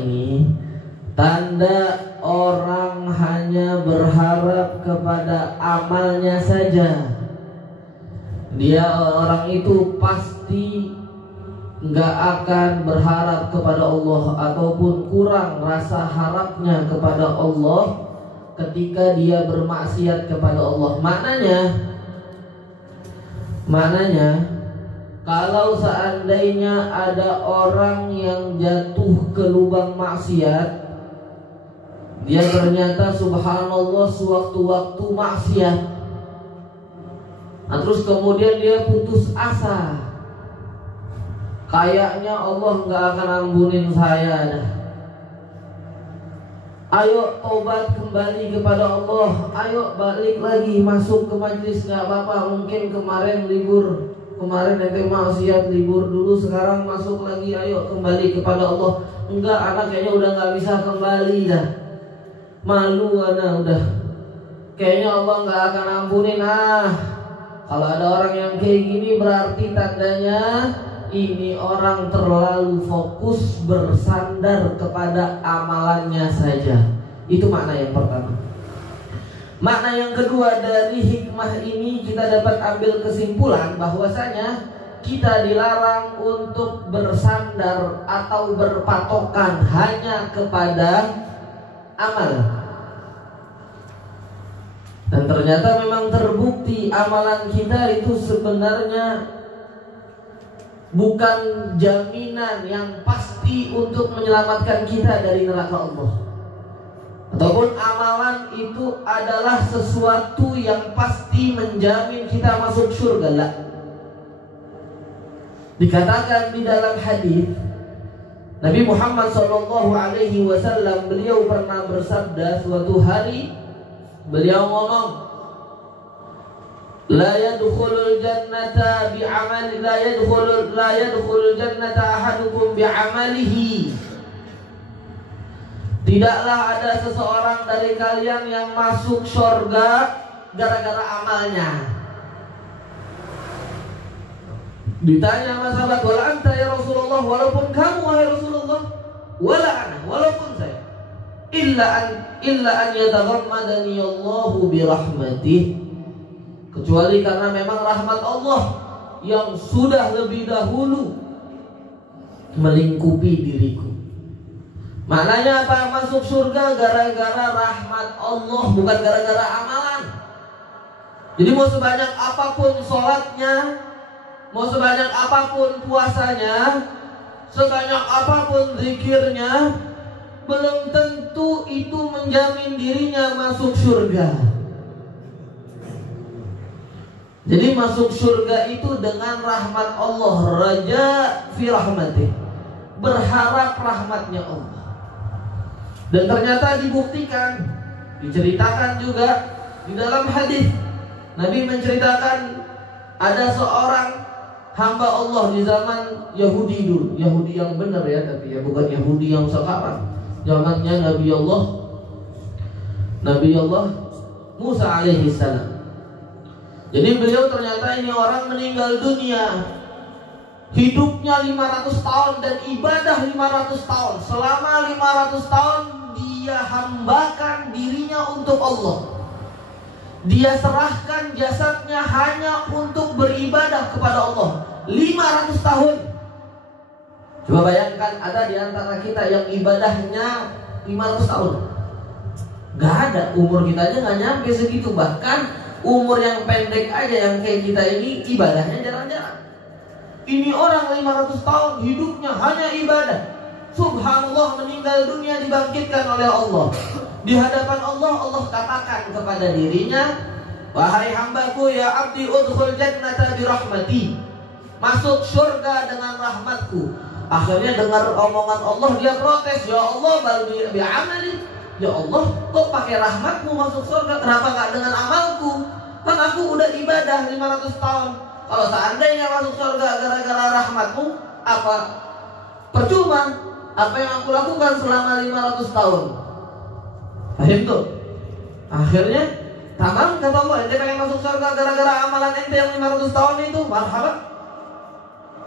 Ini tanda orang hanya berharap kepada amalnya saja. Dia orang itu pasti nggak akan berharap kepada Allah ataupun kurang rasa harapnya kepada Allah ketika dia bermaksiat kepada Allah. Maknanya kalau seandainya ada orang yang jatuh ke lubang maksiat, dia ternyata subhanallah sewaktu-waktu maksiat, nah, terus kemudian dia putus asa, kayaknya Allah nggak akan ampunin saya dah. Ayo tobat kembali kepada Allah, ayo balik lagi masuk ke majlis, nggak apa-apa. Mungkin kemarin libur, kemarin ente maksiat libur dulu, sekarang masuk lagi, ayo kembali kepada Allah. Enggak, anak kayaknya udah nggak bisa kembali dah. Malu anak udah. Kayaknya Allah nggak akan ampunin. Kalau ada orang yang kayak gini berarti tandanya ini orang terlalu fokus bersandar kepada amalannya saja. Itu makna yang pertama. Makna yang kedua dari hikmah ini kita dapat ambil kesimpulan bahwasanya kita dilarang untuk bersandar atau berpatokan hanya kepada amal. Dan ternyata memang terbukti amalan kita itu sebenarnya bukan jaminan yang pasti untuk menyelamatkan kita dari neraka Allah. Ataupun amalan itu adalah sesuatu yang pasti menjamin kita masuk surga lah. Dikatakan di dalam hadis Nabi Muhammad SAW, beliau pernah bersabda, suatu hari beliau ngomong, La yadkhulul jannata bi'amali la yadkhulul jannata ahadukum bi'amalihi. Tidaklah ada seseorang dari kalian yang masuk surga gara-gara amalnya. Ditanya sama sahabat, wala anta ya Rasulullah, walaupun kamu wahai Rasulullah, wala ana, walaupun saya, illa an yataghammadani Allahu bi rahmatih, kecuali karena memang rahmat Allah yang sudah lebih dahulu melingkupi diriku. Maknanya apa? Masuk surga gara-gara rahmat Allah, bukan gara-gara amalan. Jadi mau sebanyak apapun sholatnya, mau sebanyak apapun puasanya, sebanyak apapun zikirnya, belum tentu itu menjamin dirinya masuk surga. Jadi masuk surga itu dengan rahmat Allah, raja fi rahmatih, berharap rahmatnya Allah. Dan ternyata dibuktikan, diceritakan juga di dalam hadis. Nabi menceritakan ada seorang hamba Allah di zaman Yahudi dulu, Yahudi yang benar ya, tapi ya bukan Yahudi yang sekarang. Zamannya Nabi Allah Musa alaihi salam. Jadi beliau ternyata ini orang meninggal dunia, hidupnya 500 tahun dan ibadah 500 tahun. Selama 500 tahun dia hambakan dirinya untuk Allah. Dia serahkan jasadnya hanya untuk beribadah kepada Allah 500 tahun. Coba bayangkan ada di antara kita yang ibadahnya 500 tahun. Gak ada, umur kita aja gak nyampe segitu. Bahkan umur yang pendek aja yang kayak kita ini ibadahnya jarang-jarang. Ini orang 500 tahun hidupnya hanya ibadah. Subhanallah, meninggal dunia dibangkitkan oleh Allah. Di hadapan Allah, Allah katakan kepada dirinya, wahai hambaku, ya abdi udkhul jannata birahmati, masuk surga dengan rahmatku. Akhirnya dengar omongan Allah, dia protes, ya Allah bal bi'amali, ya Allah kok pakai rahmatmu masuk surga, kenapa gak dengan amalku? Kan aku udah ibadah 500 tahun. Kalau seandainya masuk surga gara-gara rahmatmu, apa percuma apa yang aku lakukan selama 500 tahun? Paham tuh? Akhirnya tamam kata Allah, ente pengen masuk surga gara-gara amalan ente yang 500 tahun itu, marhaban.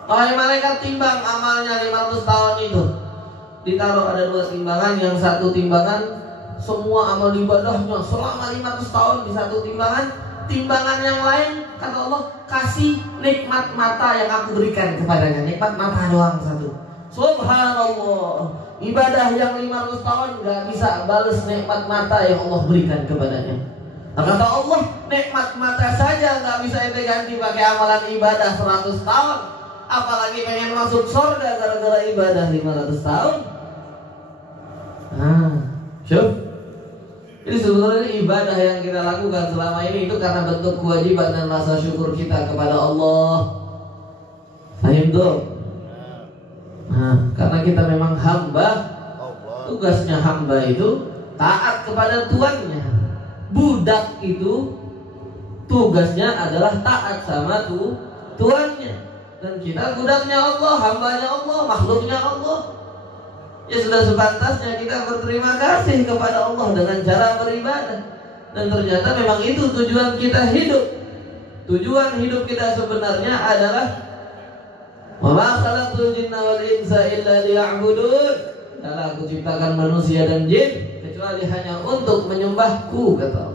Wahai malaikat, timbang amalnya 500 tahun itu. ditaruh ada 2 timbangan, yang satu timbangan semua amal ibadahnya selama 500 tahun di satu timbangan. Timbangan yang lain kata Allah, kasih nikmat mata yang aku berikan kepadanya. Nikmat mata doang satu. Subhanallah, ibadah yang 500 tahun gak bisa balas nikmat mata yang Allah berikan kepadanya. Kata Allah, nikmat mata saja gak bisa ente ganti pakai amalan ibadah 100 tahun. Apalagi pengen masuk surga gara-gara ibadah 500 tahun. Syuf. Jadi sebenarnya ibadah yang kita lakukan selama ini itu karena bentuk kewajiban dan rasa syukur kita kepada Allah. Paham tuh? Karena kita memang hamba, tugasnya hamba itu taat kepada tuannya. Budak itu tugasnya adalah taat sama tuannya. Dan kita budaknya Allah, hambanya Allah, makhluknya Allah. Ya sudah sepantasnya kita berterima kasih kepada Allah dengan cara beribadah. Dan ternyata memang itu tujuan kita hidup. Tujuan hidup kita sebenarnya adalah wa ma khalaqtul jinna wal insa illa liya'budun. Tidaklah aku ciptakan manusia dan jin kecuali hanya untuk menyembahku, kata Allah.